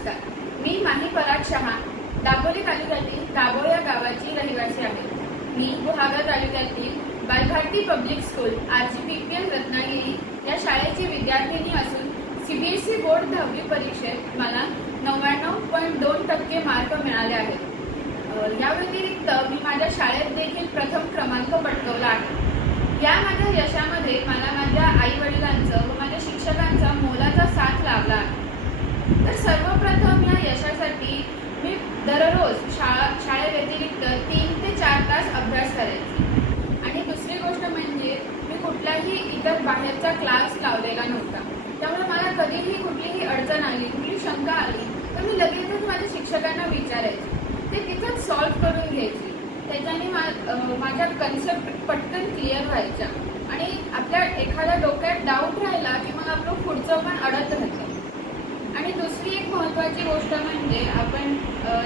नमस्कार, मी माही पराग शहा, दापोली तालुक्यातील काबोळ या गावाची रहिवासी आहे. मी गुहागर तालुक्यातील Balbharati public school RGPPL Ratnagiri या शाळेची विद्यार्थिनी असून CBSE बोर्ड 10वी परीक्षेत मला 99.2% मार्क मिळाले आहेत. या व्यतिरिक्त मी माझ्या शाळेत देखील प्रथम क्रमांक पटकावला आहे. या माझ्या यशामध्ये मला माझ्या आई वडिलांचं व माझ्या शिक्षकांचा मोलाचा साथ लाभला आहे. तर सर्वप्रथम या यशासाठी मी दररोज शाळेव्यतिरिक्त 3 ते 4 तास अभ्यास करायचे. आणि दुसरी गोष्ट म्हणजे मी कुठलाही इतर बाहेरचा क्लास लावलेला नव्हता. त्यामुळे मला कधीही कुठलीही अडचण आली, कुठली शंका आली तर मी लगेचच माझ्या शिक्षकांना विचारायचे. ते तिथंच सॉल्व्ह करून घ्यायची. त्याच्याने माझ्या कन्सेप्ट पटकन क्लिअर व्हायच्या आणि आपल्या एखाद्या डोक्यात डाऊट राहिला की मग आपलं पुढचं पण अडत राहतं. आणि दुसरी एक महत्त्वाची गोष्ट म्हणजे आपण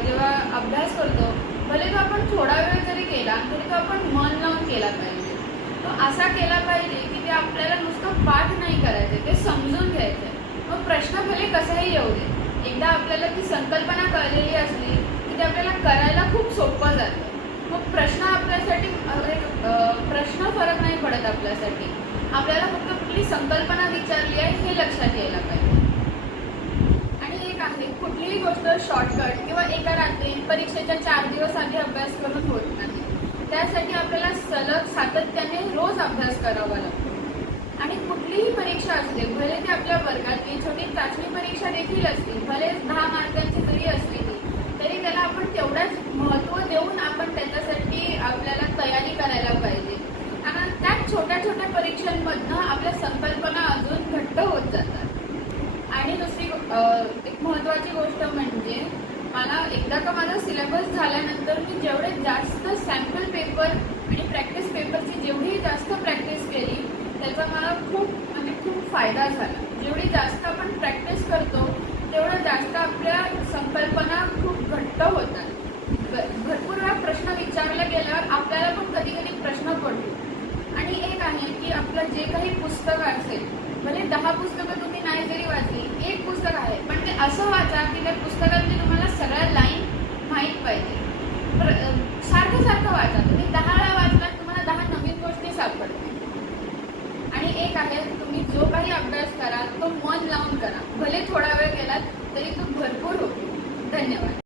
जेव्हा अभ्यास करतो, भले तो आपण थोडा वेळ जरी केला तरी तो आपण मन लावून केला पाहिजे. तो असा केला पाहिजे की ते आपल्याला नुसतं पाठ नाही करायचं, ते समजून घ्यायचं. मग प्रश्न भले कसाही येऊ दे, एकदा आपल्याला ती संकल्पना कळलेली असली की ते आपल्याला करायला खूप सोपं जातं. मग प्रश्न आपल्यासाठी प्रश्न फरक नाही पडत आपल्यासाठी. आपल्याला फक्त कुठली संकल्पना विचारली आहे हे लक्षात यायला पाहिजे. कुठलीही गोष्ट शॉर्टकट किंवा एका रात्री परीक्षेच्या 4 दिवस आधी अभ्यास करून होत नाही. त्यासाठी आपल्याला सलग सातत्याने रोज अभ्यास करावा लागतो. आणि कुठलीही परीक्षा असते, भले ती आपल्या वर्गातली छोटी चाचणी परीक्षा देखील असते, भले 10 मार्कांची जरी असली तरी त्याला आपण तेवढंच महत्त्व देऊन आपण त्याच्यासाठी आपल्याला तयारी करायला पाहिजे. कारण त्या छोट्या छोट्या परीक्षांमधनं आपल्या संकल्पना अजून घट्ट होत जातात. आणि दुसरी एक महत्त्वाची गोष्ट म्हणजे मला एकदा का माझा सिलेबस झाल्यानंतर मी जेवढे जास्त सॅम्पल पेपर आणि प्रॅक्टिस पेपरची जेवढी जास्त प्रॅक्टिस केली त्याचा मला खूप फायदा झाला. जेवढी जास्त आपण प्रॅक्टिस करतो तेवढं जास्त आपल्या संकल्पना खूप घट्ट होतात. भरपूर वेळा प्रश्न विचारला गेल्यावर आपल्याला पण कधी कधी प्रश्न पडतो. आणि एक आहे की आपलं जे काही पुस्तक असेल, भले 10 पुस्तकं तुम्ही नाही जरी वाचली, एक पुस्तक आहे पण ते असं वाचा की त्या पुस्तकातली तुम्हाला सगळ्या लाईन माहीत पाहिजे.